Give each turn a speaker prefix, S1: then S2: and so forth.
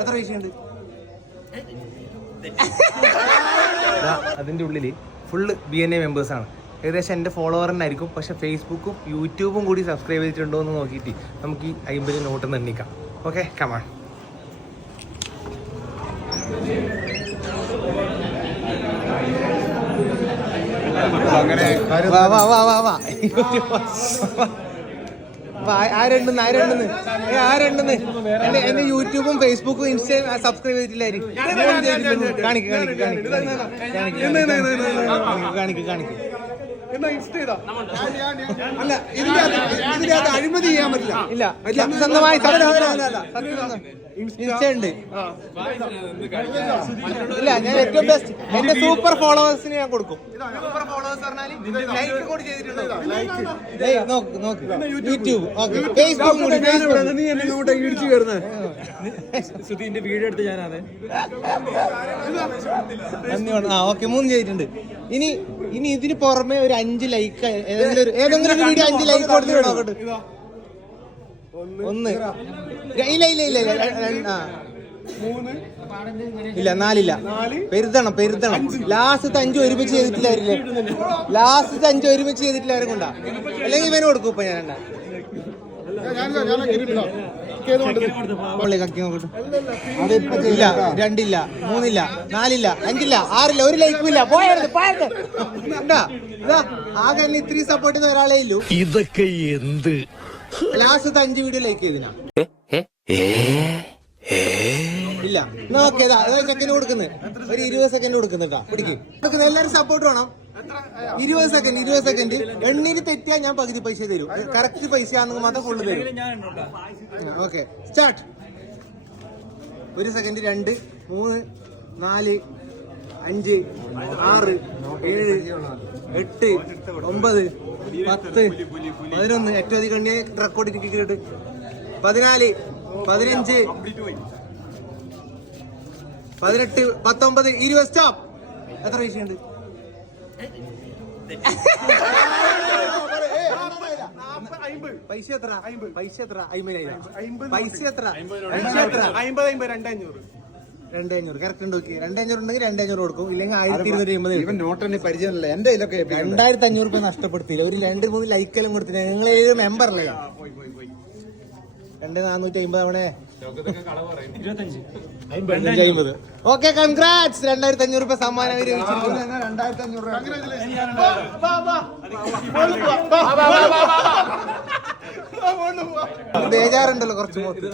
S1: എത്ര പൈസയുണ്ട് അതിൻ്റെ ഉള്ളിൽ ഫുള്ള് ബി എൻ എ ആണ് ഏകദേശം എൻ്റെ ഫോളോവർ തന്നെ ആയിരിക്കും പക്ഷെ ഫേസ്ബുക്കും യൂട്യൂബും കൂടി സബ്സ്ക്രൈബ് ചെയ്തിട്ടുണ്ടോ എന്ന് നോക്കിയിട്ട് നമുക്ക് ഈ അയ്മ്പത് നോട്ട് നിർണ്ണയിക്കാം ഓക്കെ കമാൺ അങ്ങനെ വാ വാ വാ വാ അപ്പൊ ആ രണ്ടെന്ന് ആ രണ്ടെന്ന് ആ എന്റെ എന്റെ യൂട്യൂബും ഫേസ്ബുക്കും ഇൻസ്റ്റാ സബ്സ്ക്രൈബ് ചെയ്തിട്ടില്ലായിരിക്കും കാണിക്കും കാണിക്കും കാണിക്കും കാണിക്കും കാണിക്കും എന്നാ ഇൻസ്റ്റ് അല്ല അഴിമതി ചെയ്യാൻ പറ്റില്ല ഇല്ല ഇല്ല ഉണ്ട് ഇല്ല ഞാൻ ഏറ്റവും ബെസ്റ്റ് എന്റെ സൂപ്പർ ഫോളോവേഴ്സിന് ഞാൻ കൊടുക്കും നോക്ക് നോക്ക് യൂട്യൂബ് ഓക്കെ ഫേസ്ബുക്ക് ഇടിച്ചു കയറുന്നത് സുധീന്റെ വീടെടുത്ത് ഞാനാണ് ആ ഓക്കെ മൂന്ന് ചെയ്തിട്ടുണ്ട് ഇനി ഇനി ഇതിന് പുറമെ ഒരു അഞ്ച് ലൈക്ക് ഏതെങ്കിലും ഏതെങ്കിലും വീഡിയോ അഞ്ച് ലൈക്ക് കൊടുത്ത് ഒന്ന് ഇല്ല ഇല്ല ഇല്ല ഇല്ല ഇല്ല നാലില്ല പെരുതണം പെരുതണം ലാസ്റ്റ് അഞ്ച് ഒരുമിച്ച് ചെയ്തിട്ടില്ല അവരില്ലേ ലാസ്റ്റത്തെ അഞ്ച് ഒരുമിച്ച് ചെയ്തിട്ടില്ല അവരെ കൊണ്ടാ അല്ലെങ്കിൽ ഇവന് കൊടുക്കും ഇപ്പൊ ഞാൻ ഇല്ല രണ്ടില്ല മൂന്നില്ല നാലില്ല അഞ്ചില്ല ആറില്ല ഒരു ലൈക്കും ഇല്ല പോയത് ആകെ ഇത്രയും സപ്പോർട്ട് ചെയ്ത ഒരാളെ ഇല്ലു ഇതൊക്കെ എന്ത് ലാസ്റ്റത്തെ അഞ്ച് വീഡിയോ ലൈക്ക് ചെയ്തിനാ ഇല്ല എന്നാ ഓക്കെ സെക്കൻഡ് കൊടുക്കുന്നത് ഒരു ഇരുപത് സെക്കൻഡ് കൊടുക്കുന്നുട്ടാ പിടിക്കും എല്ലാരും സപ്പോർട്ട് വേണം ഇരുപത് സെക്കൻഡ് ഇരുപത് സെക്കൻഡ് എണ്ണീര് തെറ്റിയാൽ ഞാൻ പകുതി പൈസ തരും കറക്റ്റ് പൈസ ആണെങ്കിൽ മാത്രം ഫുള്ള് തരും ഓക്കെ സ്റ്റാർട്ട് ഒരു സെക്കൻഡ് രണ്ട് മൂന്ന് നാല് അഞ്ച് ആറ് ഏഴ് എട്ട് ഒമ്പത് പത്ത് പതിനൊന്ന് ഏറ്റവും അധികം എണ്ണിയെ റെക്കോർഡ് കിട്ടിയിട്ട് പതിനാല് പതിനഞ്ച് പതിനെട്ട് പത്തൊമ്പത് ഇരുപത് സ്റ്റോപ്പ് എത്ര പൈസയുണ്ട് പൈസ എത്ര പൈസ എത്ര അമ്പത് അമ്പത് രണ്ടഞ്ഞൂറ് രണ്ടഞ്ഞൂറ് കറക്റ്റ് ഉണ്ട് നോക്കി രണ്ടഞ്ഞൂറ് ഉണ്ടെങ്കിൽ രണ്ടഞ്ഞൂറ് കൊടുക്കും ഇല്ലെങ്കിൽ ആയിരത്തി ഇരുന്നൂറ്റി എൺപത് ഇവൻ നോട്ടിന് പരിചയമല്ല എന്റെ ഇതിലൊക്കെ രണ്ടായിരത്തി അഞ്ഞൂറ് രൂപ നഷ്ടപ്പെടുത്തിയില്ല ഒരു രണ്ട് മൂന്ന് ലൈക്കെല്ലാം കൊടുത്തില്ല നിങ്ങൾ മെമ്പറല്ലേ രണ്ട് നാനൂറ്റി അമ്പത് തവണേ ഓക്കെ കൺഗ്രാറ്റ്സ് രണ്ടായിരത്തി അഞ്ഞൂറ് രൂപ സമ്മാനം രണ്ടായിരത്തി അഞ്ഞൂറ് ബേജാറുണ്ടല്ലോ കുറച്ച്